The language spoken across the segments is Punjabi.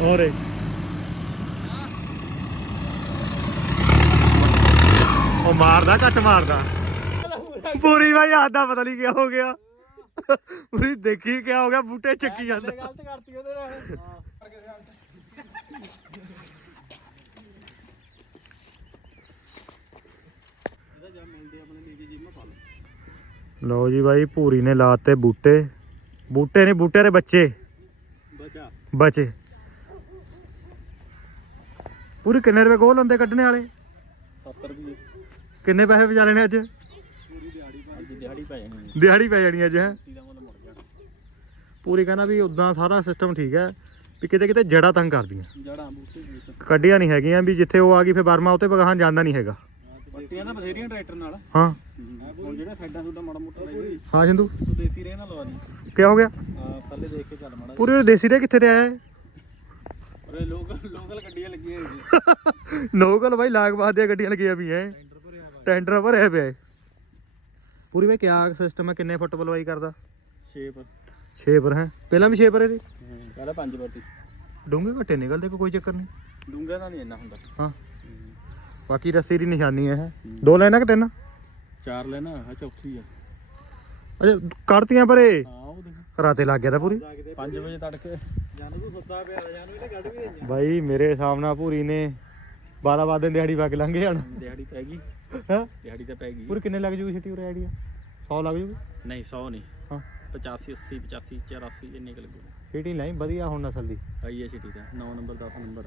ਹੋਰੇ ਉਹ ਮਾਰਦਾ ਘੱਟ ਮਾਰਦਾ। ਪੂਰੀ ਭਾਈ ਆਦਾ ਪਤਾ ਨਹੀਂ ਕੀ ਹੋ ਗਿਆ। ਪੂਰੀ ਦੇਖੀ ਕੀ ਹੋ ਗਿਆ ਬੂਟੇ ਚੱਕੀ ਜਾਂਦਾ। ਗਲਤ ਕਰਤੀ ਉਹਦੇ ਨਾਲ। ਲਓ ਜੀ ਭਾਈ ਪੂਰੀ ਨੇ ਲਾਤੇ ਬੂਟੇ। ਬੂਟੇ ਨਹੀਂ ਬੂਟੇ ਦੇ ਬੱਚੇ। ਬਚਾ। ਬਚੇ। ਪੂਰੀ ਕਿੰਨੇ ਰੁਪਏ ਕੋਲ ਹੁੰਦੇ ਕੱਢਣੇ ਵਾਲੇ? 70 ਰੁਪਏ। ਕਿੰਨੇ ਪੈਸੇ ਬਚਾ ਲੈਣੇ ਅੱਜ? ਦਿਹਾੜੀ ਪਾ ਦਿਹਾੜੀ ਪੈ ਜਾਣੀ ਦਿਹਾੜੀ ਪੈ ਜਾਣੀ ਅੱਜ ਹੈ? ਪੂਰੀ ਕਹਿੰਦਾ ਵੀ ਉਦਾਂ ਸਾਰਾ ਸਿਸਟਮ ਠੀਕ ਹੈ ਵੀ ਕਿਤੇ ਕਿਤੇ ਜੜਾ ਤੰਗ ਕਰਦੀਆਂ। ਜੜਾਂ ਬੂਟੇ ਕੱਢੀਆਂ ਨਹੀਂ ਹੈਗੀਆਂ ਵੀ ਜਿੱਥੇ ਉਹ ਆ ਗਈ ਫਿਰ ਬਰਮਾ ਉੱਤੇ ਬਗਾਹਾਂ ਜਾਂਦਾ ਨਹੀਂ ਹੈਗਾ। ਪੱਟੀਆਂ ਤਾਂ ਬਥੇਰੀਆਂ ਟਰੈਕਟਰ ਨਾਲ। ਹਾਂ। ਹੁਣ ਜਿਹੜਾ ਸਾਈਡਾਂ ਸੁੱਡਾ ਮਾੜਾ ਮੋਟਾ ਰਹੀ ਹਾਂ ਸਿੰਧੂ। ਤੂੰ ਦੇਸੀ ਰੇ ਨਾ ਲਵਾ ਲਈ। ਕੀ ਹੋ ਗਿਆ? ਆ ਥੱਲੇ ਦੇਖ ਕੇ ਚੱਲ ਮਾੜਾ ਪੂਰੇ ਦੇਸੀ ਦੇ ਕਿੱਥੇ ਤੇ ਆਇਆ ਉਰੇ ਲੋਕਲ ਲੋਕਲ ਨੋਕਲ ਬਾਈ ਲਾਗ ਬਾਦ ਦੀਆਂ ਗੱਡੀਆਂ ਲੱਗੀਆਂ ਵੀ ਐ ਟੈਂਡਰ ਭਰਿਆ ਪਿਆ। ਪੂਰੀ ਬਾਈ ਕਿਆ ਸਿਸਟਮ ਹੈ ਕਿੰਨੇ ਫੁੱਟ ਬਲਵਾਈ ਕਰਦਾ? ਸ਼ੇਪ 6 ਪਰ ਹੈ? ਪਹਿਲਾਂ ਵੀ 6 ਪਰ ਇਹਦੇ ਪਹਿਲਾਂ ਪੰਜ ਵਰਤੀ। ਡੂੰਘੇ ਘੱਟੇ ਨਿਕਲਦੇ ਕੋਈ ਚੱਕਰ ਨਹੀਂ। ਡੂੰਗਾ ਤਾਂ ਨਹੀਂ ਇੰਨਾ ਹੁੰਦਾ। ਹਾਂ। ਬਾਕੀ ਰੱਸੇ ਦੀ ਨਿਸ਼ਾਨੀ ਹੈ? ਦੋ ਲੈਣਾ ਕਿ ਤਿੰਨ? ਚਾਰ ਲੈਣਾ ਆ ਚੌਥੀ ਆ। ਅੱਛਾ ਕੱਢਤੀਆਂ ਪਰੇ? ਹਾਂ ਉਹ ਦੇਖ। ਰਾਤੇ ਲੱਗ ਗਿਆ ਤਾਂ ਪੂਰੀ। 5 ਵਜੇ ਤੜਕੇ। ਬਾਈ ਮੇਰੇ ਸਾਹਮਣਾ ਪੂਰੀ ਨੇ 12 ਬਾਦ ਦਿਨ ਦਿਹਾੜੀ ਵਗ ਲੰਘੇ ਹਣ। ਦਿਹਾੜੀ ਪੈ ਗਈ। ਹਾਂ? ਦਿਹਾੜੀ ਤਾਂ ਪੈ ਗਈ। ਪੂਰੀ ਕਿੰਨੇ ਲੱਗ ਜੂਗੀ ਛਿੱਟੀ ਉਰੇ ਆਈਡੀਆ 100 ਲੱਗ ਜੂਗੀ? ਨਹੀਂ 100 ਨਹੀਂ। ਹਾਂ। 85 80 85 84 ਇੰਨੇ ਕੁ ਲੱਗੂ ਛਿੱਟੀ ਨਹੀਂ ਵਧੀਆ ਹੁਣ ਨਸਲ ਦੀ। ਆਈ ਹੈ ਛਿੱਟੀ ਦਾ 9 ਨੰਬਰ 10 ਨੰਬਰ।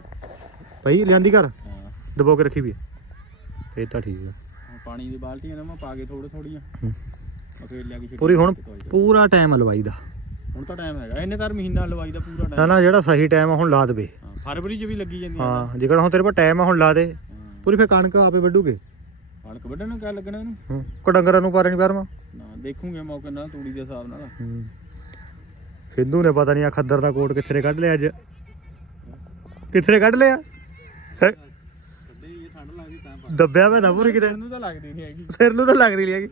ਭਾਈ ਲਿਆਂਦੀ ਘਰ? ਹਾਂ। ਡਬੋ ਕੇ ਰੱਖੀ ਵੀ ਇਹ ਤਾਂ ਠੀਕ ਹੁਣ ਪਾਣੀ ਦੀ ਬਾਲਟੀਆਂ ਨੇ ਮੈਂ ਪਾ ਕੇ ਥੋੜੇ ਥੋੜੀਆਂ ਹੂੰ। ਅਖੇ ਲਿਆ ਕੇ ਛਿੱਟੀ ਪੂਰੀ ਹੁਣ। ਪੂਰਾ ਟਾਈਮ ਲਵਾਈ ਦਾ। ਹੁਣ ਤਾਂ ਟਾਈਮ ਹੈਗਾ। ਇੰਨੇ ਤਾਂ ਮਹੀਨਾ ਲਵਾਈ ਦਾ ਪੂਰਾ ਨਾ ਟਾਈਮ ਨਾ ਜਿਹੜਾ ਸਹੀ ਟਾਈਮ ਆ ਹੁਣ ਲਾ ਦੇਵੇ। ਹਾਂ ਫਰਵਰੀ ਚ ਵੀ ਲੱਗੀ ਜਾਂਦੀ ਆ ਹਾਂ ਜੇਕਰ ਹੁਣ ਤੇਰੇ ਕੋਲ ਟਾਈਮ ਆ ਹੁਣ ਲਾ ਦੇ। ਹਾਂ। ਪੂਰੀ ਫੇ ਕਣਕ ਆਪੇ ਵੱਢੂਗੇ। ਕਣਕ ਵੱਢਣ ਨੂੰ ਕਿਆ ਲੱਗਣਾ ਇਹਨੂੰ? ਹੂੰ ਕੋ ਡੰਗਰਾਂ ਨੂੰ ਪਾਰੇ ਨਹੀਂ ਪਰਮਾ ਨਾ ਦੇਖੂਗੇ ਮੌਕੇ ਨਾਲ ਤੂੜੀ ਦੇ ਹਿਸਾਬ ਨਾਲ। ਹੂੰ। ਸਿੱਧੂ ਨੇ ਪਤਾ ਨਹੀਂ ਆ ਖੱਦਰ ਦਾ ਕੋਟ ਕਿੱਥੇ ਨੇ ਕੱਢ ਲਿਆ ਅੱਜ। ਕਿੱਥੇ ਨੇ ਕੱਢ ਲਿਆ? ਹੈਂ? ਕੱਢੇ ਇਹ ਠੰਡ ਲੱਗਦੀ ਤਾਂ ਦੱਬਿਆ ਮੈਂ ਤਾਂ ਪੂਰੀ ਕਿਤੇ। ਨੂੰ ਤਾਂ ਲੱਗਦੀ ਨਹੀਂ ਹੈਗੀ। ਸਿਰ ਨੂੰ ਤਾਂ ਲੱਗਦੀ ਨਹੀਂ ਹੈਗੀ।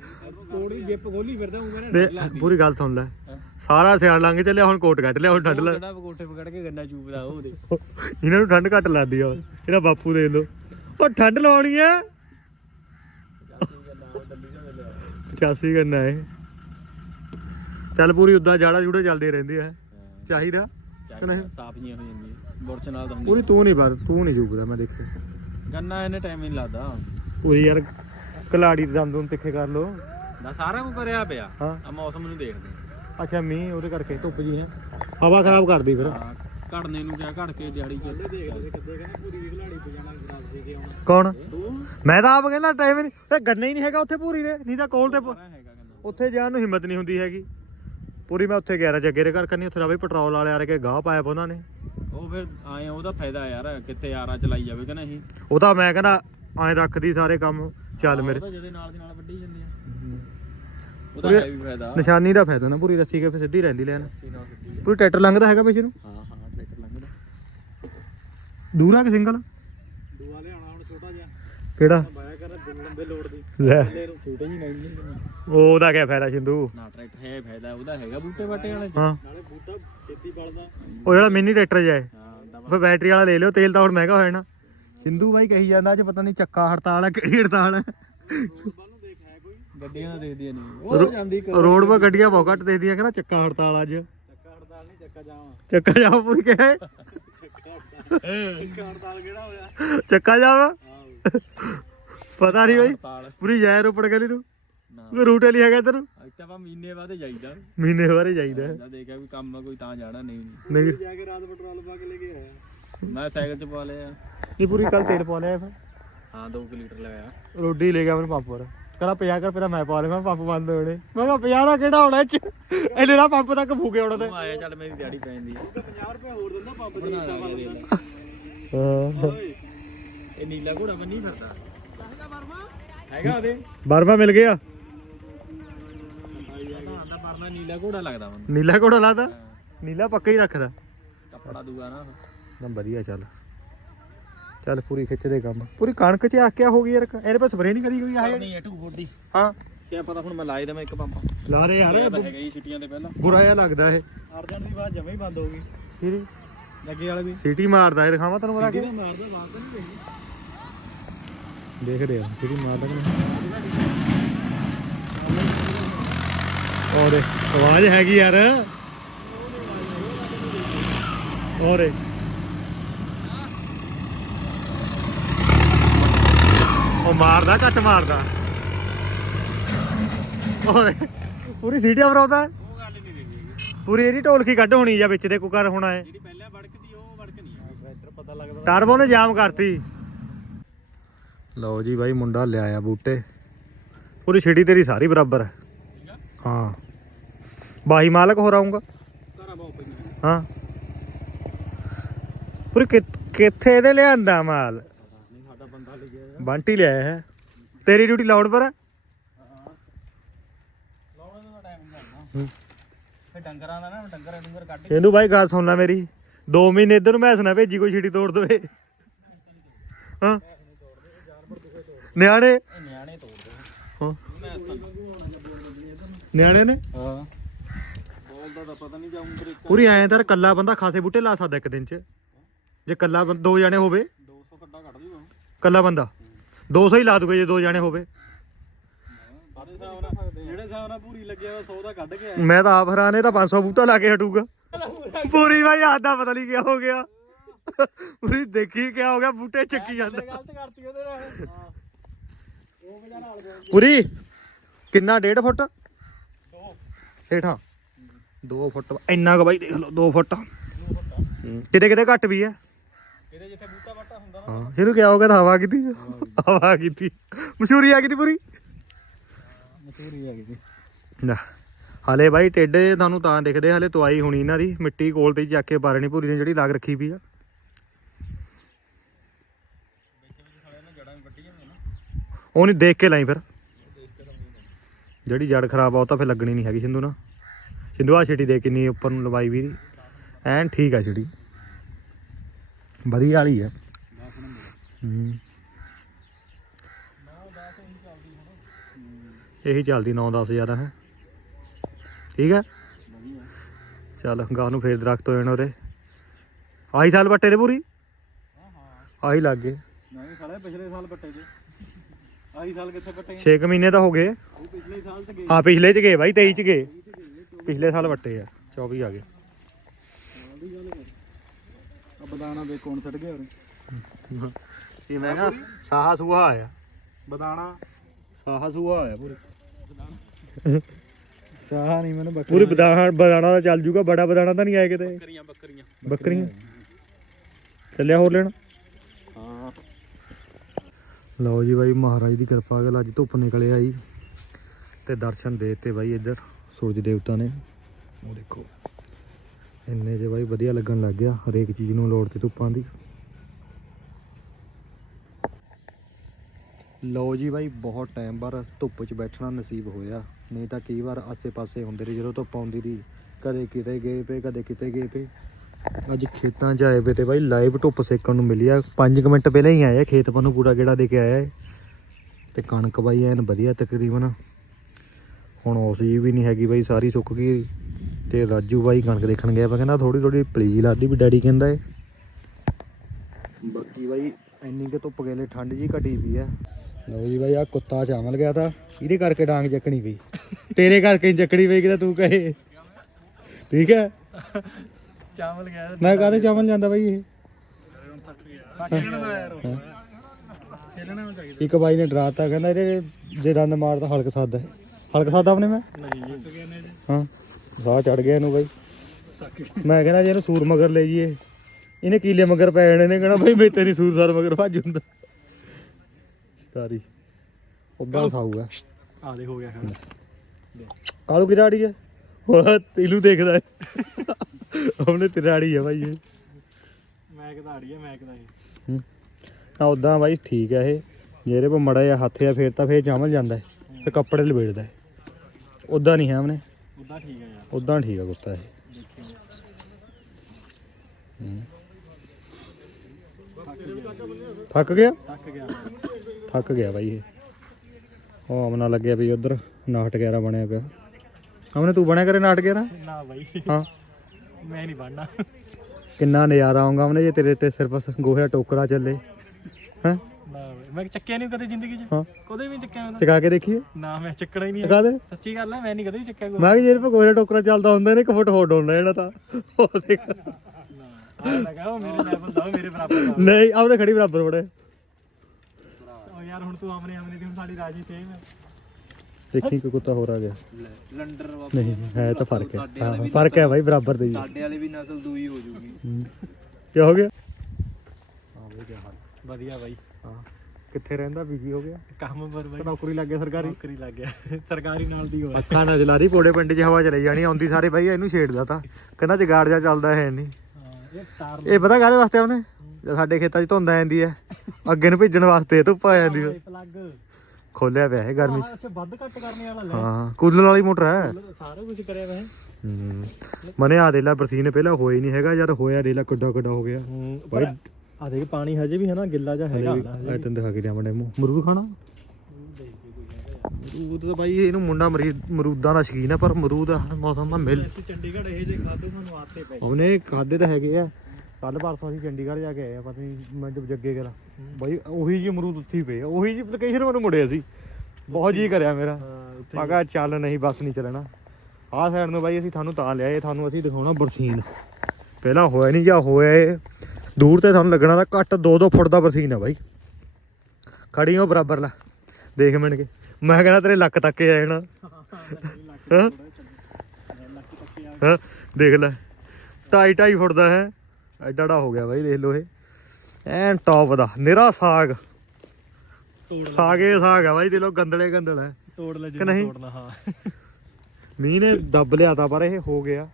ਕੋੜੀ ਜਿੱਪ ਖੋਲੀ ਫਿਰਦਾ ਉਹ ਕਹਿੰਦਾ ਦੇ ਪੂਰੀ ਗੱਲ ਸੁਣ ਲੈ। ਸਾਰਾ ਸਿਆਣ ਲੰਘ ਚੱਲਿਆ ਹੁਣ ਕੋਟ ਕੱਢ ਲਿਆ ਹੁਣ ਠੰਡ ਲੱਗ ਜਿਹੜਾ ਕੋਠੇ ਪਕੜ ਕੇ ਗੰਨਾ ਚੂਪਦਾ ਉਹ ਦੇ ਇਹਨਾਂ ਨੂੰ ਠੰਡ ਘੱਟ ਲੱਗਦੀ ਆ ਇਹਦਾ ਬਾਪੂ ਦੇ ਲੋ ਉਹ ਠੰਡ ਲਾਉਣੀ ਆ। 85 ਕਰਨਾ ਹੈ ਚੱਲ ਪੂਰੀ ਉਦਾਂ ਜਾੜਾ ਜੂੜੇ ਚੱਲਦੇ ਰਹਿੰਦੇ ਆ। ਚਾਹੀਦਾ? ਕਿ ਨਹੀਂ? ਹੋ ਜਾਂਦੀਆਂ। ਬੁਰਚ ਨਾਲ ਤਾਂ ਹੁੰਦੀ ਪੂਰੀ ਤੂੰ ਨਹੀਂ ਪਰ ਤੂੰ ਨਹੀਂ ਜੂਗਦਾ ਮੈਂ ਦੇਖਿਆ। ਗੰਨਾ ਇਹਨੇ ਟਾਈਮ ਨਹੀਂ ਲੱਗਦਾ। ਪੂਰੀ ਯਾਰ ਕਲਾੜੀ ਦੇ ਦੰਦ ਨੂੰ ਤਿੱਖੇ ਕਰ ਲੋ ਦਾ ਸਾਰਾ ਕੁ ਕਰਿਆ ਪਿਆ। ਆ ਮੌਸਮ ਨੂੰ ਦੇਖਦੇ ਅੱਛਾ ਮੀਂਹ ਉਹਦੇ ਕਰਕੇ ਧੁੱਪ ਜੀ ਹੈ ਹਵਾ ਖਰਾਬ ਕਰਦੀ ਫਿਰ। ਹਾਂ ਘੜਨੇ ਨੂੰ ਕਿਆ ਘੜ ਕੇ ਦਿਹਾੜੀ ਚ। ਦੇਖਦੇ ਕਿੱਦੇ ਕਹਿੰਦਾ ਪੂਰੀ ਦੀ ਖਿਲਾੜੀ ਪਜਾਣਾ ਗਰਾਸ ਦੇ ਕੇ ਆਉਣਾ। ਕੌਣ? ਮੈਂ ਤਾਂ ਆਪ ਕਹਿੰਦਾ ਟਾਈਮ ਨਹੀਂ ਤੇ ਗੰਨਾ ਹੀ ਨਹੀਂ ਹੈਗਾ ਉੱਥੇ ਪੂਰੀ ਦੇ ਨਹੀਂ ਤਾਂ ਕੋਲ ਤੇ ਉੱਥੇ ਜਾਣ ਨੂੰ ਹਿੰਮਤ ਨਹੀਂ ਹੁੰਦੀ ਹੈਗੀ। ਪੂਰੀ ਮੈਂ ਉੱਥੇ ਗਿਆ ਰਾ ਜੱਗੇ ਦੇ ਘਰ ਕੰਨੀ ਉੱਥੇ ਦਾ ਬਈ ਪੈਟਰੋਲ ਵਾਲੇ ਆ ਕੇ ਗਾਹ ਪਾਇਆ ਉਹਨਾਂ ਨੇ। ਉਹ ਫਿਰ ਆਏ ਆ, ਉਹਦਾ ਫਾਇਦਾ ਯਾਰ ਕਿੱਥੇ ਆਰਾ ਚਲਾਈ ਜਾਵੇ ਕਿ ਨਹੀਂ? ਉਹ ਤਾਂ ਮੈਂ ਕਹਿੰਦਾ ਐਂ ਰੱਖਦੀ ਸਾਰੇ ਕੰਮ ਚੱਲ ਮੇਰੇ। ਉਹਦਾ ਜਿਹਦੇ ਨਾਲ ਦੀ ਨਾਲ ਵੱਢੀ ਜਾਂਦੇ ਆ। ਹਮ। ਉਹਦਾ ਉਹਦੇ- ਹੈ ਵੀ ਫਾਇਦਾ। ਨਿਸ਼ਾਨੀ ਦਾ ਫਾਇਦਾ ਨਾ ਪੂਰੀ ਰੱਸੀ ਕੇ ਫਿਰ ਸਿੱਧੀ ਰਹਿੰਦੀ ਲੈਣ। ਅੱਸੀ ਨਾਲ ਸਿੱਧੀ। ਪੂਰੀ ਟਰੈਕਟਰ ਲੰਘਦਾ ਹੈਗਾ ਪਿੱਛੇ ਨੂੰ? ਹਾਂ ਹਾਂ ਟਰੈਕਟਰ ਲੰਘਦਾ। ਦੂਰਾ ਕਿ ਸਿੰਗਲ? ਦੂਆ ਲਿਆਉਣਾ ਹੁਣ ਛੋਟਾ ਜਿਹਾ। ਕਿਹੜਾ? ਬਾਇਆ ਕਰ ਲੰਬੇ ਲੋਡ ਦੀ। ਲੈ। ਥੱਲੇ ਨੂੰ ਛੋਟੇ ਜੀ ਨਹੀਂ ਨਹੀਂ ਉਹਦਾ ਕਿਆ ਫਾਇਦਾ ਸਿੰਧੂ? ਨਾ ਟਰੈਕਟਰ ਹੈ ਫਾਇਦਾ ਉਹਦਾ ਹੈਗਾ ਬੂਟੇ ਬਾਟੇ ਵਾਲੇ ਚ। ਹਾਂ। ਨਾਲੇ ਬੂਟਾ ਖੇਤੀ ਬਲਦਾ। ਉਹ ਜਿਹੜਾ ਮਿੰਨੀ ਟਰੈਕਟਰ ਜਾਏ ਹਾਂ। ਫਿਰ ਬੈਟਰੀ ਵਾਲਾ ਲੈ ਲਿਓ ਤੇਲ ਤਾਂ ਹੁਣ ਮਹਿੰਗਾ ਹੋ ਜਾਣਾ। ਸਿੰਧੂ ਬਾਈ ਕਹੀ ਜਾਂਦਾ ਅੱਜ ਪਤਾ ਨਹੀਂ ਚੱਕਾ ਹੜਤਾਲ ਹੈ ਕਿਹੜੀ ਹੜਤਾਲ ਹੈ ਗੱਡੀਆਂ ਤਾਂ ਦੇਖਦੀਆਂ ਨਹੀਂ। ਉਹ ਜਾਂਦੀ ਰੋਡ 'ਤੇ ਗੱਡੀਆਂ ਬਹੁਤ ਘੱਟ ਦੇਖਦੀਆਂ ਕਹਿੰਦਾ ਚੱਕਾ ਹੜਤਾਲ ਅੱਜ। ਚੱਕਾ ਹੜਤਾਲ ਨਹੀਂ ਚੱਕਾ ਜਾਵਾਂ ਚੱਕਾ ਜਾ ਪੂਰੀ ਕਹੇ ਚੱਕਾ ਹੜਤਾਲ ਚੱਕਾ ਹੜਤਾਲ ਕਿਹੜਾ ਹੋਇਆ? ਚੱਕਾ ਜਾਵਾ ਆਹੋ। ਪਤਾ ਨਹੀਂ ਬਾਈ ਹੜਤਾਲ। ਪੂਰੀ ਜਾਇ ਰੋਪੜ ਗਲੀ ਤੂੰ। ਨਾ। ਰੂਟ ਲਈ ਹੈਗਾ ਇੱਧਰ। ਨੂੰ ਅੱਜ ਤਾਂ ਆਪਾਂ ਮਹੀਨੇ ਬਾਅਦ ਜਾਈਦਾ। ਮਹੀਨੇ ਬਾਰੇ ਜਾਈਦਾ। ਹੈ। ਜਦ ਦੇਖਿਆ ਵੀ ਕੰਮ ਆ ਕੋਈ ਤਾਂ ਜਾਣਾ ਨਹੀਂ ਨਹੀਂ। ਨਹੀਂ। ਜਾ ਕੇ ਰਾਤ ਪੈਟਰੋਲ ਪਾ ਕੇ ਲੈ ਕੇ ਆਇਆ। ਮੈਂ ਸਾਈਕਲ 'ਚ ਪਾ ਲਿਆ। ਇਹ ਪੂਰੀ ਕੱਲ ਤੇਲ ਪਾ ਲਿਆ ਫਿਰ? ਹਾਂ 2 ਲੀਟਰ ਲਗਾਇਆ ਰੋਡੀ ਲੈ ਗਿਆ ਮੈਨੂੰ ਪੰਪ ਪਰ। ਕਹਿੰਦਾ 50 ਰੁਪਏ ਦਾ ਮੈਂ ਪਾ ਲਿਆ। ਮੈਂ ਪੰਪ ਬੰਦ ਹੋਣੇ ਮੈਂ ਕਿਹਾ 50 ਦਾ ਕਿਹੜਾ ਹੋਣਾ ਇਹ ਚ ਇਹਨੇ ਦਾ ਪੰਪ ਤੱਕ ਫੂਕੇ ਤੇ। ਤੂੰ ਆਇਆ ਚੱਲ ਮੇਰੀ ਦਿਹਾੜੀ ਪੈ ਜਾਂਦੀ 50 ਰੁਪਏ ਹੋਰ ਦਿੰਦਾ ਪੰਪ ਦੇ ਹਿੱਸਾ ਹਾਂ। ਇਹ ਨੀਲਾ ਘੋੜਾ ਬੰਨੀ ਫਿਰਦਾ। ਹੈਗਾ ਉਹਦੇ। ਬਰਮਾ ਮਿਲ ਗਿਆ। ਆਂਦਾ ਪਰਨਾ ਨੀਲਾ ਘੋੜਾ ਲੱਗਦਾ ਮੈਨੂੰ। ਨੀਲਾ ਘੋੜਾ ਲਾਦਾ ਨੀਲਾ ਪੱਕਾ ਹੀ ਰੱਖਦਾ। ਕੱਪੜਾ ਦੂਗਾ ਨਾ ਨਾ ਵਧੀਆ ਚੱਲ। ਚੱਲ ਪੂਰੀ ਖਿੱਚਦੇ ਕੰਮ। ਪੂਰੀ ਕਣਕ ਚ ਆ ਕਿਆ ਹੋ ਗਈ ਯਾਰ ਇਹਦੇ ਪਰ ਸਪਰੇ ਨਹੀਂ ਕਰੀ ਕੋਈ ਆਇਆ ਨਹੀਂ ਹੈ 240 ਹਾਂ। ਕਿਆ ਪਤਾ ਹੁਣ ਮੈਂ ਲਾਏ ਦਵਾਂ ਇੱਕ ਪੰਪ। ਲਾ ਦੇ ਯਾਰ। ਹੈਗਾ ਹੀ ਛੁੱਟੀਆਂ ਦੇ ਪਹਿਲਾਂ। ਬੁਰਾ ਜਿਹਾ ਲੱਗਦਾ ਇਹ। ਅਰਜਨ ਦੀ ਬਾਅਦ ਜਮੇ ਹੀ ਬੰਦ ਹੋ ਗਈ। ਕਿਹਦੀ? ਲੱਗੇ ਵਾਲੇ ਦੀ। ਸੀਟੀ ਮਾਰਦਾ ਇਹ ਦਿਖਾਵਾਂ ਤੈਨੂੰ ਬਰਾ ਕੇ। ਕਿਹਦਾ ਮਾਰਦਾ ਬਾਤ ਨਹੀਂ ਰਹੀ ਦੇਖਦੇ ਆ ਸੀਟੀ ਮਾਰਦਾ ਕਿ ਨਹੀਂ? ਔਰ ਆਵਾਜ਼ ਹੈਗੀ ਯਾਰ। ਔਰ। ਉਹ ਮਾਰਦਾ ਘੱਟ ਮਾਰਦਾ। ਓਏ ਪੂਰੀ ਸੀਟੀ ਵਰਾਉਂਦਾ ਉਹ ਗੱਲ ਨਹੀਂ ਰਹੀ ਪੂਰੀ ਇਹਦੀ ਢੋਲਕੀ ਕੱਢ ਹੋਣੀ ਜਾਂ ਵਿੱਚ ਦੇ ਕੁਕਰ ਹੋਣਾ ਹੈ ਜਿਹੜੀ ਪਹਿਲਾਂ ਵੜਕਦੀ ਉਹ ਵੜਕ ਨਹੀਂ ਆ। ਟਰੈਕਟਰ ਪਤਾ ਲੱਗਦਾ ਟਰਬੋ ਨੇ ਜਾਮ ਕਰਤੀ। ਲਓ ਜੀ ਬਾਈ ਮੁੰਡਾ ਲਿਆਇਆ ਬੂਟੇ। ਪੂਰੀ ਛਿੜੀ ਤੇਰੀ ਸਾਰੀ ਬਰਾਬਰ ਹੈ। ਹਾਂ। ਬਾਈ ਮਾਲਕ ਹੋ ਰਾਉਂਗਾ ਹਾਂ। ਪੂਰੀ ਕਿ- ਕਿੱਥੇ ਇਹਦੇ ਲਿਆਂਦਾ ਮਾਲ ਨਹੀਂ ਸਾਡਾ ਬੰਦਾ ਲੈ ਗਿਆ ਬੰਟੀ ਲਿਆਇਆ ਹੈ। ਤੇਰੀ ਡਿਊਟੀ ਲਾਉਣ ਪਰ ਹੈ? ਹਾਂ। ਲਾਉਣ ਦਾ ਟਾਈਮ ਨਹੀਂ ਲੱਗਦਾ ਫੇ ਡੰਗਰਾਂ ਦਾ ਨਾ ਡੰਗਰ ਡੰਗਰ ਕੱਢ ਕੇ ਇਹਨੂੰ ਬਾਈ ਗੱਲ ਸੁਣ ਲੈ ਮੇਰੀ। 2 ਮਹੀਨੇ ਇਧਰ ਨੂੰ ਮੈਸ ਨਾ ਭੇਜੀ ਕੋਈ ਛਿੜੀ ਤੋੜ ਦੇਵੇ। ਹਾਂ? ਨਿਆਣੇ? ਨਿਆਣੇ ਤੋੜਦੇ ਹਾਂ। ਮੈਂ ਤਾਂ ਨਿਆਣੇ ਨੇ? ਹਾਂ ਬੋਲਦਾ ਤਾਂ ਪਤਾ ਨਹੀਂ ਜਾਉਂ ਬ੍ਰੇਕ ਪੂਰੀ ਐਂ ਤਾਂ ਕੱਲਾ ਬੰਦਾ ਖਾਸੇ ਬੂਟੇ ਲਾ ਸਕਦਾ ਇੱਕ ਦਿਨ ਚ। ਜੇ ਕੱਲਾ ਦੋ ਜਣੇ ਹੋਵੇ 200 ਕੱਢਾ ਕੱਢ ਦੂਗਾ ਕੱਲਾ ਬੰਦਾ। 200 ਹੀ ਲਾ ਦੂਗੇ ਜੇ ਦੋ ਜਣੇ ਹੋਵੇ। ਸਾਰੇ ਹਿਸਾਬ ਨਾਲ ਜਿਹੜੇ ਹਿਸਾਬ ਨਾਲ ਪੂਰੀ ਲੱਗਿਆ ਵਾ 100 ਦਾ ਕੱਢ ਕੇ ਆਇਆ। ਮੈਂ ਤਾਂ ਆਪ ਹੈਰਾਨ ਇਹ ਤਾਂ 500 ਬੂਟਾ ਲਾ ਕੇ ਹਟੂਗਾ। ਪੂਰੀ ਭਾਈ ਹੱਥ ਦਾ ਪਤਾ ਨਹੀਂ ਕੀ ਹੋ ਗਿਆ। ਪੂਰੀ ਦੇਖੀ ਕੀ ਹੋ ਗਿਆ ਬੂਟੇ ਚੱਕੀ ਜਾਂਦਾ। ਗਲਤ ਕਰਤੀ ਉਹਦੇ ਨਾਲ। ਹਾਂ ਉਹ ਵਜ੍ਹਾ ਨਾਲ ਬੋਲ ਪੂਰੀ ਕਿੰਨਾ 1.5 ਫੁੱਟ? ਦੋ ਹੇਠਾਂ। 2 ਫੁੱਟ ਇੰਨਾ ਕੁ ਬਾਈ ਦੇਖ ਲਓ 2 ਫੁੱਟ। ਕਿਤੇ ਕਿਤੇ ਘੱਟ ਵੀ ਹੈ ਕਿਤੇ ਜਿੱਥੇ ਬੂਟਾ ਹਾਂ ਇਹਨੂੰ ਕੀ ਹੋ ਗਿਆ ਤਾਂ ਹਵਾ ਕੀਤੀ? ਹਵਾ ਕੀਤੀ? ਮਸ਼ਹੂਰੀ ਆ ਗਈ ਤੀ ਪੂਰੀ? ਮਸ਼ਹੂਰੀ ਆ ਗਈ ਨਾ ਹਲੇ ਬਾਈ ਟੇਡੇ ਤੁਹਾਨੂੰ ਤਾਂ ਦਿਖਦੇ ਹਲੇ ਤਵਾਈ ਹੋਣੀ ਇਹਨਾਂ ਦੀ ਮਿੱਟੀ ਕੋਲ ਤੇ ਚੱਕ ਕੇ ਬਾਰਣੀ ਪੂਰੀ ਨੇ ਜਿਹੜੀ ਲਾਗ ਰੱਖੀ ਵੀ ਆ। ਉਹ ਨਹੀਂ ਦੇਖ ਕੇ ਲਾਈ ਫਿਰ। ਜਿਹੜੀ ਜੜ ਖਰਾਬ ਆ ਉਹ ਤਾਂ ਫਿਰ ਲੱਗਣੀ ਨਹੀਂ ਹੈਗੀ ਸਿੰਧੂ ਨਾ ਸਿੰਧੂ ਆ ਛਿਟੀ ਦੇ ਕਿੰਨੀ ਉੱਪਰ ਨੂੰ ਲਵਾਈ ਵੀ ਐਨ ਠੀਕ ਆ ਛਿਟੀ ਵਧੀਆ ਵਾਲੀ ਆ। 10 ਨੰਬਰ ਹੂੰ। ਨਾ 10 ਹੀ ਚੱਲਦੀ ਹੁਣ ਇਹੀ ਚੱਲਦੀ 9-10 ਜ਼ਿਆਦਾ ਹੈ। ਠੀਕ ਹੈ? ਚੱਲ ਗਾਹ ਨੂੰ ਫੇਰ ਦਰਖਤ ਹੋ ਜਾਣ ਉਹਦੇ। ਆਹੀ ਸਾਲ ਵੱਟੇ ਦੇ ਪੂਰੀ? ਹਾਂ ਹਾਂ ਆਹੀ ਲੱਗ ਗਏ। ਨਹੀਂ ਸਾਲੇ ਪਿਛਲੇ ਸਾਲ ਪੱਟੇ ਤੇ ਆਹੀ ਸਾਲ ਕਿੱਥੇ ਪੱਟੇ 6 ਮਹੀਨੇ ਤਾਂ ਹੋ ਗਏ। ਪਿਛਲੇ ਸਾਲ ਤੇ ਗਏ। ਹਾਂ ਪਿਛਲੇ ਚ ਗਏ ਬਾਈ 23 ਚ ਗਏ। ਪਿਛਲੇ ਸਾਲ ਵੱਟੇ ਆ 24 ਆ ਗਏ। ਦੀ ਆ ਬਦਾਨਾ ਦੇ ਕੌਣ ਛੱਡ ਗਿਆ ਇਹ ਮੈਂ ਕਿਹਾ ਸਾਹਾ ਸੂਹਾ ਆਇਆ। ਬਦਾਨਾ ਸਾਹਾ ਸੂਹਾ ਆਇਆ ਪੂਰੀ। ਸਾਹਾ ਨਹੀਂ ਮੈਨੂੰ ਪੂਰੀ ਬਦਾਨਾ ਬਦਾਨਾ ਦਾ ਚੱਲ ਜੂਗਾ ਬੜਾ ਬਦਾਨਾ ਤਾਂ ਨਹੀਂ ਆਇਆ ਕਿਤੇ। ਬੱਕਰੀਆਂ ਬੱਕਰੀਆਂ। ਬੱਕਰੀਆਂ। ਚੱਲਿਆ ਹੋਰ ਲੈਣ। ਹਾਂ। ਲਓ ਜੀ ਬਾਈ ਮਹਾਰਾਜ ਦੀ ਕਿਰਪਾ ਨਾਲ ਅੱਜ ਧੁੱਪ ਨਿਕਲ ਆਈ ਤੇ ਦਰਸ਼ਨ ਦੇ ਦਿੱਤੇ ਬਾਈ ਇੱਧਰ ਸੂਰਜ ਦੇਵਤਾ ਨੇ। ਉਹ ਦੇਖੋ। ਇੰਨੇ ਜੇ ਬਾਈ ਵਧੀਆ ਲੱਗਣ ਲੱਗ ਗਿਆ ਹਰੇਕ ਚੀਜ਼ ਨੂੰ ਲੋੜ ਤੇ ਧੁੱਪਾਂ ਦੀ। ਲਓ ਜੀ ਬਾਈ, ਬਹੁਤ ਟਾਈਮ ਬਾਅਦ ਧੁੱਪ 'ਚ ਬੈਠਣਾ ਨਸੀਬ ਹੋਇਆ। ਨਹੀਂ ਤਾਂ ਕਈ ਵਾਰ ਆਸੇ-ਪਾਸੇ ਹੁੰਦੇ ਰਹੇ, ਜਦੋਂ ਧੁੱਪ ਆਉਂਦੀ ਦੀ ਕਦੇ ਕਿਤੇ ਗਏ ਪਏ ਕਦੇ ਕਿਤੇ ਗਏ ਪਏ। ਅੱਜ ਖੇਤਾਂ 'ਚ ਆਏ ਪਏ ਤੇ ਬਾਈ ਲਾਈਵ ਧੁੱਪ ਸੇਕਣ ਨੂੰ ਮਿਲੀ ਆ। 5 ਮਿੰਟ ਪਹਿਲਾਂ ਹੀ ਆਇਆ, ਖੇਤ ਪਾ ਨੂੰ ਪੂਰਾ ਗੇੜਾ ਦੇ ਕੇ ਆਇਆ ਏ ਤੇ ਕਣਕ ਬਾਈ ਐਨ ਵਧੀਆ ਤਕਰੀਬਨ। ਹੁਣ ਉਸ ਉਸੀ ਵੀ ਨਹੀਂ ਹੈਗੀ ਬਾਈ, ਸਾਰੀ ਸੁੱਕ ਗਈ। ਤੇ ਰਾਜੂ ਬਾਈ ਕਣਕ ਦੇਖਣ ਗਿਆ ਵਾ ਕਹਿੰਦਾ ਥੋੜੀ ਥੋੜੀ ਪਲੀਜ ਲੱਗਦੀ ਵੀ ਡੈਡੀ ਕਹਿੰਦਾ ਏ ਬਾਕੀ ਬਾਈ, ਇੰਨੀ ਕਿ ਧੁੱਪ ਗੇਲੇ ਠੰਡ ਜੀ ਘਟੀ ਵੀ ਆ। ਲਓ ਜੀ ਬਾਈ ਆ ਕੁੱਤਾ ਚਾਵਲ ਗਿਆ ਤਾਂ ਇਹਦੇ ਕਰਕੇ ਡਾਂਗ ਚੱਕਣੀ ਪਈ। ਤੇਰੇ ਕਰਕੇ ਨੀ ਚੱਕਣੀ ਪਈ ਕਿਤੇ ਤੂੰ ਕਹੇ। ਠੀਕ ਹੈ? ਚਾਵਲ ਗਿਆ। ਮੈਂ ਕਾਹਦੇ ਚਾਵਲ ਜਾਂਦਾ ਬਾਈ ਇਹ? ਇੱਕ ਬਾਈ ਨੇ ਡਰਾਤਾ ਕਹਿੰਦਾ ਇਹਦੇ ਜੇ ਦੰਦ ਮਾਰਦਾ ਹਲਕ ਸਕਦਾ ਹੈ। ਹਲਕ ਸਕਦਾ ਆਪਣੇ ਮੈਂ? ਨਹੀਂ ਹਾਂ ਸਾਹ ਚੜ ਗਿਆ ਇਹਨੂੰ ਬਾਈ। ਮੈਂ ਕਹਿੰਦਾ ਜੇ ਇਹਨੂੰ ਸੂਰ ਮਗਰ ਲੈ ਜੀਏ ਇਹਨੇ ਕੀਲੇ ਮਗਰ ਪੈ ਜਾਣੇ ਨੇ ਕਹਿੰਦਾ ਬਾਈ ਮੈਂ ਤੇਰੀ ਸੂਰ ਸਾਰ ਮਗਰ ਭੱਜ ਹੁੰਦਾ ਸ਼ਿਕਾਰੀ। ਉਦਾਂ ਖਾਊਗਾ। ਆ ਦੇ ਹੋ ਗਿਆ ਖੜਾ ਕਾਲੂ ਕੀ ਦਾੜੀ ਹੈ ਉਹ ਤੈਨੂੰ ਦੇਖਦਾ ਹੈ। ਉਹਨੇ ਤੇਰਾੜੀ ਹੈ ਬਾਈ ਇਹ। ਮੈਂ ਕਿਦਾੜੀ ਆ ਮੈਂ ਕਿਦਾ ਹੂੰ। ਆ ਉਦਾਂ ਬਾਈ ਠੀਕ ਹੈ ਇਹ। ਜਿਹੜੇ ਪੇ ਮੜਾ ਜਾਂ ਹੱਥ ਆ ਫੇਰ ਤਾਂ ਫੇਰ ਚਾਵਲ ਜਾਂਦਾ ਹੈ ਤੇ ਕੱਪੜੇ ਲਪੇੜਦਾ ਹੈ। ਉਦਾਂ ਨਹੀਂ ਹੈ ਉਹਨੇ। ਉਦਾਂ ਠੀਕ ਆ ਯਾਰ। ਉਦਾਂ ਠੀਕ ਆ ਕੁੱਤਾ ਇਹ। ਹੂੰ। ਥੱਕ ਗਿਆ? ਥੱਕ ਗਿਆ। ਥੱਕ ਗਿਆ ਬਾਈ ਇਹ। ਉਹ ਆਮਨਾ ਲੱਗਿਆ ਵੀ ਉਧਰ ਨਾਟ 11 ਬਣਿਆ ਪਿਆ। ਆਮਨੇ ਤੂੰ ਬਣਿਆ ਕਰੇ ਨਾਟ 11 ਨਾ ਬਾਈ। ਹਾਂ। ਮੈਂ ਨਹੀਂ ਬਣਨਾ। ਕਿੰਨਾ ਨਜ਼ਾਰਾ ਆਉਂਗਾ ਉਹਨੇ ਜੇ ਤੇਰੇ ਤੇ ਸਿਰਫ ਗੋਹਿਆ ਟੋਕਰਾ ਚੱਲੇ। ਹੈ? ਨਾ ਮੈਂ ਚੱਕਿਆ ਨਹੀਂ ਕਦੇ ਜ਼ਿੰਦਗੀ 'ਚ। ਕਦੇ ਵੀ ਨੀ ਚੱਕਿਆ ਮੈਂ। ਚਕਾ ਕੇ ਦੇਖੀਏ ਨਾ ਮੈਂ ਚੱਕਣਾ ਹੀ ਨਹੀਂ ਚਕਾ ਦੇ। ਸੱਚੀ ਗੱਲ ਹੈ ਮੈਂ ਨਹੀਂ ਕਦੇ ਵੀ ਚੱਕਿਆ ਕੋਈ ਮੈਂ ਕਿ ਜੇ ਗੋਹਿਆ ਟੋਕਰਾ ਚੱਲਦਾ ਹੁੰਦਾ ਇਹਨੇ ਇੱਕ ਫੁੱਟ ਹੋਰ ਡੋਲਣਾ ਇਹਨਾਂ ਤਾਂ ਉਹ ਦੇਖ। ਆ ਲਗਾ ਉਹ ਮੇਰੇ ਲੈਵਲ ਦਾ ਮੇਰੇ ਬਰਾਬਰ ਨਹੀਂ ਆਪਨੇ ਖੜੀ ਬਰਾਬਰ ਬੜੇ। ਯਾਰ ਹੁਣ ਤੂੰ ਆਮਨੇ ਆਮਨੇ ਦੀ ਹੁਣ ਸਾਡੀ ਰਾਜੀ ਸੇਮ ਹੈ। ਦੇਖੀ ਕੋਈ ਕੁੱਤਾ ਹੋਰ ਆ ਗਿਆ। ਲੰਡਰ ਨਹੀਂ ਹੈ ਤਾਂ ਫ਼ਰਕ ਹੈ। ਹਾਂ ਫ਼ਰਕ ਹੈ ਭਾਈ ਬਰਾਬਰ ਦੇ। ਜੀ ਸਾਡੇ ਵਾਲੀ ਵੀ ਨਸਲ ਦੂਈ ਹੋ ਜੂਗੀ। ਕੀ ਹੋ ਗਿਆ? ਹਾਂ ਬਈ ਕੀ ਹਾਲ। ਵਧੀਆ ਬਾਈ। ਹਾਂ। ਕਿੱਥੇ ਰਹਿੰਦਾ ਬੀਜੀ ਹੋ ਗਿਆ? ਕੰਮ ਪਰ ਬਾਈ। ਨੌਕਰੀ ਲੱਗ ਗਿਆ ਸਰਕਾਰੀ? ਨੌਕਰੀ ਲੱਗ ਗਿਆ। ਸਰਕਾਰੀ ਨਾਲ ਦੀ ਹੋਇਆ। ਅੱਖਾਂ ਨਾ ਜਲਾ ਰਹੀ ਕੋੜੇ ਪਿੰਡ 'ਚ ਹਵਾ ਚਲੀ ਜਾਣੀ ਆਉਂਦੀ ਸਾਰੇ ਬਾਈ ਇਹਨੂੰ ਛੇੜਦਾ ਤਾਂ ਕਹਿੰਦਾ ਜਗਾੜ ਜਾ ਚੱਲਦਾ ਹੈ ਨਹੀਂ ਹਾਂ ਇਹ ਤਾਰ ਇਹ ਪਤਾ ਕਾਹਦੇ ਵਾਸਤੇ ਉਹਨੇ? ਸਾਡੇ ਖੇਤਾਂ 'ਚ ਧੁੰਦ ਆ ਜਾਂਦੀ ਹੈ? ਅੱਗੇ ਨੂੰ ਭੇਜਣ ਵਾਸਤੇ ਧੁੱਪ ਆ ਜਾਂਦੀ ਹੈ ਪਲੱਗ ਖੋਲਿਆ ਪਿਆ ਹੈ ਗਰਮੀ 'ਚ ਅੱਛਾ ਵੱਧ ਘੱਟ ਕਰਨੇ ਵਾਲਾ ਲੈ। ਹਾਂ ਕੂਲਰ ਵਾਲੀ ਮੋਟਰ ਹੈ। ਸਾਰਾ ਕੁਝ ਕਰਿਆ ਵੇ ਹੂੰ। ਮਨੇ ਆ ਦੇ ਲਾ ਬਰਸੀਨ ਪਹਿਲਾਂ ਹੋਇਆ ਹੀ ਨਹੀਂ ਹੈਗਾ ਯਾਰ ਹੋਇਆ ਦੇ ਲਾ ਕਿੱਡਾ ਕਿੱਡਾ ਹੋ ਗਿਆ। ਬਾਈ ਆ ਦੇਖ ਪਾਣੀ ਹਜੇ ਵੀ ਹੈ ਨਾ ਗਿੱਲਾ ਜਿਹਾ ਹੈਗਾ। ਐ ਤੈਨੂੰ ਦਿਖਾ ਕੇ ਲਿਆਵਾਂ ਡੈਮੋ। ਮਰੂਦ ਖਾਣਾ? ਮਰੂਦ ਤਾਂ ਬਾਈ ਇਹਨੂੰ ਮੁੰਡਾ ਮਰੀ ਮਰੂਦਾਂ ਦਾ ਸ਼ੌਕੀਨ ਹੈ ਪਰ ਮਰੂਦ ਹਰ ਮੌਸਮ 'ਮਾ ਮਿਲ ਚੰਡੀਗੜ੍ਹ ਇਹ ਜੇ ਖਾਦੇ ਸਾਨੂੰ ਆਤੇ ਪਏ। ਉਹਨੇ ਖਾਦੇ ਤਾਂ ਹੈਗੇ ਆ। ਕੱਲ ਪਰਸੋਂ ਅਸੀਂ ਚੰਡੀਗੜ੍ਹ ਜਾ ਕੇ ਆਏ ਆ ਪਤਾ ਨਹੀਂ ਮੈਂ ਜੱਗੇ ਕਰਾਂ ਬਾਈ ਉਹੀ ਜੀ ਅਮਰੂਦ ਉੱਥੇ ਹੀ ਪਏ ਆ। ਉਹੀ ਜੀ ਲੋਕੇਸ਼ਨ ਮੈਨੂੰ ਮੁੜਿਆ ਸੀ। ਬਹੁਤ ਜੀ ਕਰਿਆ ਮੇਰਾ। ਕਿਹਾ ਚੱਲ ਨਹੀਂ ਬਸ ਨਹੀਂ ਚੱਲਣਾ। ਆਹ ਸਾਈਡ ਨੂੰ ਬਾਈ ਅਸੀਂ ਤੁਹਾਨੂੰ ਤਾਂ ਲਿਆਏ ਤੁਹਾਨੂੰ ਅਸੀਂ ਦਿਖਾਉਣਾ ਬਰਸੀਨ। ਪਹਿਲਾਂ ਹੋਇਆ ਨਹੀਂ ਜਾਂ ਹੋਇਆ ਏ ਦੂਰ ਤੇ ਤੁਹਾਨੂੰ ਲੱਗਣਾ ਤਾਂ ਘੱਟ 2-2 ਫੁੱਟ ਦਾ ਬਰਸੀਨ ਆ ਬਾਈ। ਖੜੀ ਹੋ ਬਰਾਬਰ ਲੈ। ਦੇਖ ਮਿਣ ਕੇ ਮੈਂ ਕਹਿੰਦਾ ਤੇਰੇ ਲੱਕ ਤੱਕ ਆ ਜਾਣਾ। ਹਾਂ? ਦੇਖ ਲੈ। ਢਾਈ ਢਾਈ ਫੁੱਟ ਦਾ ਹੈ। ਐਡਾ ਡਾ ਹੋ ਗਿਆ ਬਾਈ ਦੇਖ ਲੋ ਇਹ। ਐਨ ਟੌਪ ਦਾ ਨਿਰਾ ਸਾਗ। ਤੋੜ ਲੈ ਸਾਗੇ ਸਾਗ ਆ ਬਾਈ ਦੇ ਲੋ ਗੰਦਲੇ ਗੰਦਲ ਹੈ। ਤੋੜ ਲੈ ਨਹੀਂ? ਤੋੜਨਾ ਹਾਂ। ਮੀਂਹ ਨੇ ਦੱਬ ਲਿਆ ਤਾ ਪਰ ਇਹ ਹੋ ਗਿਆ।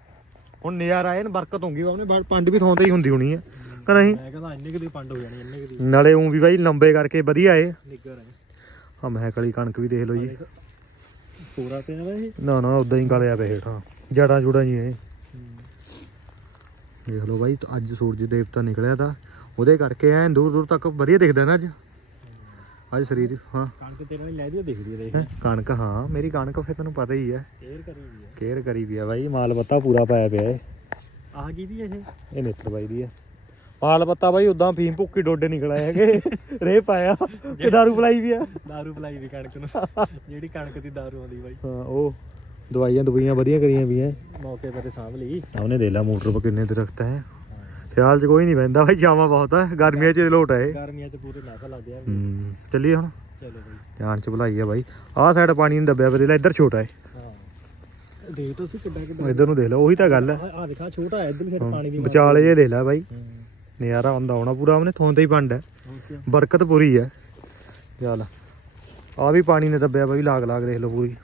ਹੁਣ ਨਜ਼ਾਰਾ ਆਏ ਨਾ ਬਰਕਤ ਹੋਊਗੀ ਉਹਨੇ ਪੰਡ ਵੀ ਥਾਂ ਤੇ ਹੀ ਹੁੰਦੀ ਹੋਣੀ ਹੈ ਕਿ ਨਹੀਂ? ਮੈਂ ਕਹਿੰਦਾ ਇੰਨੇ ਕੁ ਦੀ ਪੰਡ ਹੋ ਜਾਣੀ ਇੰਨੇ ਕੁ ਦੀ। ਨਾਲੇ ਉਂ ਵੀ ਬਾਈ ਲੰਬੇ ਕਰਕੇ ਵਧੀਆ ਏ ਨਿੱਗਰ ਹੈ। ਮੈਂ ਕਲੀ ਕਣਕ ਵੀ ਦੇਖ ਲਓ ਜੀ। ਪੂਰਾ ਤੇ ਨਾ ਇਹ? ਨਾ ਨਾ ਉਦਾਂ ਹੀ ਗਲਿਆ ਪਿਆ ਹੇਠਾਂ। ਜੜਾਂ ਜੁੜਾਂ ਜੀ ਇਹ ਦੇਖ ਲਓ ਬਾਈ ਅੱਜ ਸੂਰਜ ਦੇਵਤਾ ਨਿਕਲਿਆ ਤਾਂ। ਉਹਦੇ ਕਰਕੇ ਐ ਦੂਰ ਦੂਰ ਤੱਕ ਵਧੀਆ ਦਿਖਦਾ ਨਾ ਅੱਜ। ਅੱਜ ਸਰੀਰ ਹਾਂ। ਕਣਕ ਤੇਰੇ ਨਾਲ ਲੈ ਦੀ ਦਿਖਦੀ ਹੈ ਦੇਖ ਹੈਂ, ਕਣਕ ਹਾਂ ਮੇਰੀ ਕਣਕ ਫਿਰ ਤੈਨੂੰ ਪਤਾ ਹੀ ਹੈ ਕੇਅਰ ਕਰੀ ਵੀ ਹੈ ਕੇਅਰ ਕਰੀ ਵੀ ਆ ਬਾਈ ਮਾਲ ਪੱਤਾ ਪੂਰਾ ਪਾਇਆ ਪਿਆ ਏ। ਆਹ ਕੀ ਦੀ ਇਹ? ਇਹ ਨੇਤਰ ਬਾਈ ਦੀ ਆ। ਮਾਲ ਪੱਤਾ ਬਾਈ ਉਦਾਂ ਫੀਮ ਭੁੱਕੀ ਡੋਡੇ ਨਿਕਲ ਆਏ ਹੈਗੇ। ਰੇ ਪਾਇਆ ਤੇ ਦਾਰੂ ਪਲਾਈ ਵੀ ਆ। ਦਾਰੂ ਪਲਾਈ ਵੀ ਕਣਕ ਨੂੰ। ਜਿਹੜੀ ਕਣਕ ਦੀ ਦਾਰੂ ਆਉਂਦੀ ਬਾਈ। ਹਾਂ ਉਹ ਦਵਾਈਆਂ ਦਵਾਈਆਂ ਵਧੀਆ ਕਰੀਆਂ ਵੀ ਐ ਮੌਕੇ ਤੇ ਸਾਂਭ ਲਈ। ਉਹਨੇ ਦੇ ਲਾ ਮੋਟਰ 'ਤੇ ਕਿੰਨੇ ਦਰਖਤ ਹੈ ਸਿਆਲ 'ਚ ਕੋਈ ਨਹੀਂ ਬੈਂਦਾ ਬਾਈ ਛਾਵਾਂ ਬਹੁਤ ਹੈ ਗਰਮੀਆਂ 'ਚ ਲੋਟ ਇਹ। ਗਰਮੀਆਂ ਚ ਪੂਰੇ ਨਾਸਾ ਲੱਗਦੇ ਆ। ਹੂੰ ਚੱਲੀਏ ਹੁਣ। ਚਲੋ ਬਾਈ। ਧਿਆਨ 'ਚ ਭਲਾਈ ਆ ਬਾਈ। ਆਹ ਸਾਈਡ ਪਾਣੀ ਨਹੀਂ ਦੱਬਿਆ ਫਿਰ ਇੱਧਰ ਛੋਟਾ ਹੈ ਹਾਂ। ਦੇਖ ਤੁਸੀਂ ਕਿੱਡਾ ਉਹ ਕਿੱਡਾ। ਇੱਧਰ ਨੂੰ ਦੇਖ ਲੈ ਉਹੀ ਤਾਂ ਗੱਲ ਹੈ ਆ ਦੇਖਾ ਛੋਟਾ ਹੈ ਇੱਧਰ ਫਿਰ ਪਾਣੀ ਦੀ ਵਿਚਾਲੇ ਜੇ ਦੇਖ ਲੈ ਬਾਈ। ਨਜ਼ਾਰਾ ਆਉਂਦਾ ਹੋਣਾ ਪੂਰਾ ਉਹਨੇ ਥੋਂ ਤੇ ਹੀ ਪੰਡ ਹੈ ਬਰਕਤ ਪੂਰੀ ਹੈ ਚੱਲ ਆ ਵੀ ਪਾਣੀ ਨੇ ਦੱਬਿਆ ਬਾਈ ਲਾਗ ਲਾਗ ਦੇਖ ਲਓ ਪੂਰੀ।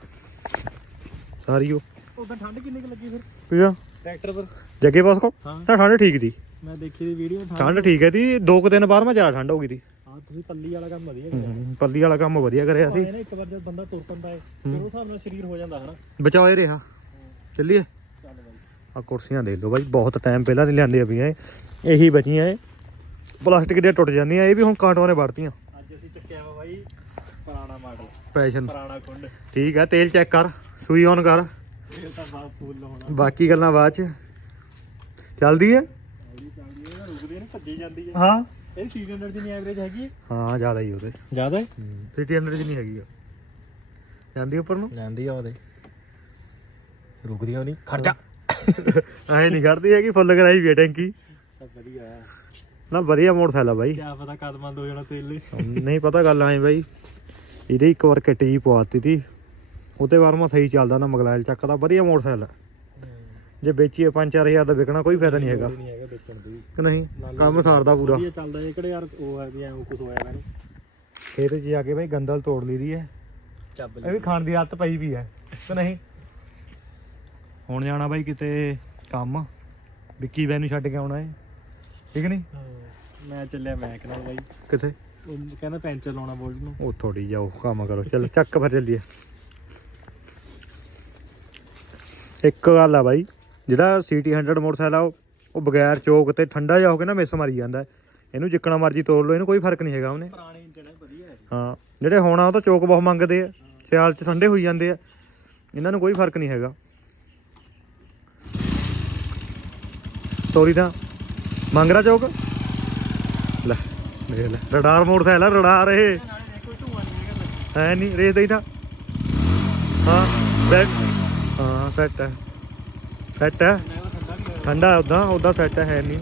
ਸਾਰੀ ਉਹ। ਉਦੋਂ ਠੰਡ ਕਿੰਨੀ ਕੁ ਲੱਗੀ ਫਿਰ? ਕਿਹਾ ਟਰੈਕਟਰ ਪਰ। ਜੱਗੇ ਬਾਸ ਕੋ ਹਾਂ। ਤਾਂ ਠੰਡ ਠੀਕ ਦੀ ਮੈਂ ਦੇਖੀ ਦੀ ਵੀਡੀਓ ਠੰਡ ਠੀਕ ਹੈ ਦੀ ਦੋ ਕੁ ਦਿਨ ਬਾਅਦ ਮੈਂ ਜ਼ਿਆਦਾ ਠੰਡ ਹੋ ਗਈ ਦੀ। ਆ ਤੁਸੀਂ ਪੱਲੀ ਵਾਲਾ ਕੰਮ ਵਧੀਆ ਕਰਿਆ। ਪੱਲੀ ਵਾਲਾ ਕੰਮ ਵਧੀਆ ਕਰਿਆ ਸੀ। ਨਾ ਇੱਕ ਵਾਰ ਜਦ ਬੰਦਾ ਤੁਰ ਪੈਂਦਾ ਹੈ ਫਿਰ ਉਸ ਹਿਸਾਬ ਨਾਲ ਸਰੀਰ ਹੋ ਜਾਂਦਾ ਹਨਾ। ਬਚਾਓ ਰਿਹਾ। ਚੱਲੀਏ। ਚੱਲ ਬਾਈ। ਆ ਕੁਰਸੀਆਂ ਦੇ ਲਓ ਬਾਈ ਬਹੁਤ ਟਾਈਮ ਪਹਿਲਾਂ ਦੀ ਲਿਆਂਦੀਆਂ ਪਈਆਂ ਇਹ ਇਹੀ ਬਚੀਆਂ ਇਹ ਪਲਾਸਟਿਕ ਦੀਆਂ ਟੁੱਟ ਜਾਂਦੀਆਂ ਇਹ ਵੀ ਹੁਣ ਕਾਂਟਵਾਂ ਨੇ ਵੜਤੀਆਂ। ਅੱਜ ਅਸੀਂ ਚੱਕਿਆ ਵਾ ਬਾਈ ਪੁਰਾਣਾ ਮਾਡਲ ਪੈਸ਼ਨ ਪੁਰਾਣਾ ਕੁੰਡ ਠੀਕ ਆ ਤੇਲ ਚੈੱਕ ਕਰ ਸੂਈ ਔਨ ਕਰ। ਬਾਕੀ ਗੱਲਾਂ ਬਾਅਦ ਚ। ਚੱਲਦੀ ਹੈ ਹੌਲੀ ਚੱਲਦੀ ਹੈ ਰੁਕਦੀ ਨਹੀਂ ਭੱਜੀ ਜਾਂਦੀ ਹੈ ਹਾਂ। ਇਹ ਸੀਜ਼ਨ ਦੀ ਨਹੀਂ ਐਵਰੇਜ ਹੈਗੀ। ਹਾਂ ਜ਼ਿਆਦਾ ਹੀ ਉਹਦੇ। ਜ਼ਿਆਦਾ ਹੈ? ਸਿਟੀ 100 ਚ ਨਹੀਂ ਹੈਗੀ ਆ। ਜਾਂਦੀ ਉੱਪਰ ਨੂੰ? ਜਾਂਦੀ ਆ ਉਹਦੇ। ਰੁਕਦੀ ਨਹੀਂ ਖੜ ਜਾ ਐ ਨਹੀਂ ਕਰਦੀ ਹੈਗੀ ਫੁੱਲ ਕਰਾਈ ਵੀ ਆ ਟੈਂਕੀ। ਵਧੀਆ। ਨਾ ਵਧੀਆ ਮੋਟਰਸਾਈਕਲ ਆ ਬਾਈ। ਕਿਆ ਪਤਾ ਕਦ ਬੰਦ ਹੋ ਜਾਣਾ ਤੇਲ ਨਹੀਂ ਪਤਾ ਗੱਲ ਐ ਬਾਈ। ਇਹਦੇ ਇੱਕ ਵਾਰ ਕਿੱਟ ਜੀ ਪਵਾਤੀ ਤੀ। ਉਹਦੇ ਬਾਅਦ ਮੈਂ ਸਹੀ ਚੱਲਦਾ ਨਾ ਮਗਲਾਇਲ ਚੱਕਦਾ ਵਧੀਆ ਮੋਟਰਸਾਈਕਲ ਆ। ਜੇ ਵੇਚੀਏ 5-4000 ਦਾ ਵਿਕਣਾ ਕੋਈ ਫਾਇਦਾ ਨਹੀਂ ਹੈਗਾ। ਨਹੀਂ ਹੈਗਾ ਵੇਚਣ ਦੀ। ਕਿ ਨਹੀਂ? ਕੰਮ ਸਾਰਦਾ ਪੂਰਾ। ਵਧੀਆ ਚੱਲਦਾ ਇਹ ਕਿਹੜੇ ਯਾਰ ਉਹ ਹੈ ਵੀ ਕੁਝ ਹੋਇਆ ਮੈਨੂੰ ਖੇਤ 'ਚ ਜਾ ਕੇ ਬਾਈ ਗੰਦਲ ਤੋੜ ਲਈਦੀ ਹੈ ਚੱਬ ਇਹ ਵੀ ਖਾਣ ਦੀ ਆਦਤ ਪਈ ਵੀ ਹੈ ਕਿ ਨਹੀਂ? ਹੁਣ ਜਾਣਾ ਬਾਈ ਕਿਤੇ ਕੰਮ ਵਿੱਕੀ ਵੈਨ ਨੂੰ ਛੱਡ ਕੇ ਆਉਣਾ ਹੈ ਠੀਕ ਨਹੀਂ? ਮੈਂ ਚੱਲਿਆ ਮੈਕ ਨਾਲ ਬਾਈ। ਕਿੱਥੇ? ਉਹ ਕਹਿੰਦਾ ਪੈਂਚਰ ਲਾਉਣਾ ਬੋਲਟ ਨੂੰ। ਉਹ ਥੋੜੀ ਜਾਓ ਕੰਮ ਕਰੋ। ਚੱਲ ਚੱਕ ਫਿਰ ਚੱਲੀਏ। ਇੱਕ ਗੱਲ ਆ ਬਾਈ ਜਿਹੜਾ ਸੀਟੀ 100 ਮੋਟਰਸਾਈਕਲ ਆ ਉਹ ਉਹ ਬਗੈਰ ਚੋਕ ਤੇ ਠੰਡਾ ਜਾ ਹੋ ਕੇ ਨਾ ਮਿਸ ਮਾਰੀ ਜਾਂਦਾ। ਇਹਨੂੰ ਜਿੱਕਣਾ ਮਰਜ਼ੀ ਤੋੜ ਲਓ ਇਹਨੂੰ ਕੋਈ ਫ਼ਰਕ ਨਹੀਂ ਹੈਗਾ ਉਹਨੇ। ਪੁਰਾਣੇ ਇੰਜਣ ਹੈ ਵਧੀਆ ਹੈ। ਹਾਂ ਜਿਹੜੇ ਹੋਣਾ ਉਹ ਤਾਂ ਚੋਕ ਬਹੁਤ ਮੰਗਦੇ ਆ। ਸਿਆਲ ਚ ਠੰਡੇ ਹੋਈ ਜਾਂਦੇ ਆ। ਇਹਨਾਂ ਨੂੰ ਕੋਈ ਫ਼ਰਕ ਨਹੀਂ ਹੈਗਾ। ਤੋਰੀ ਤਾਂ। ਮੰਗਰਾ ਚੌਕ? ਲੈ ਦੇਖ ਲੈ। ਰਡਾਰ ਮੋਟਰਸਾਈਕਲ ਆ ਰਡਾਰ ਇਹ। ਹੈ ਨਹੀਂ ਰੇਸ ਦਾ ਹੀ ਤਾਂ। ਹਾਂ ਸੈਟ ਹਾਂ ਸੈਟ ਹੈ। ਸੈਟ ਹੈ। ਠੰਡਾ ਵੀ ਹੋਇਆ ਠੰਡਾ ਉਦਾਂ ਉਦਾਂ ਸੈਟ ਹੈ ਨਹੀਂ।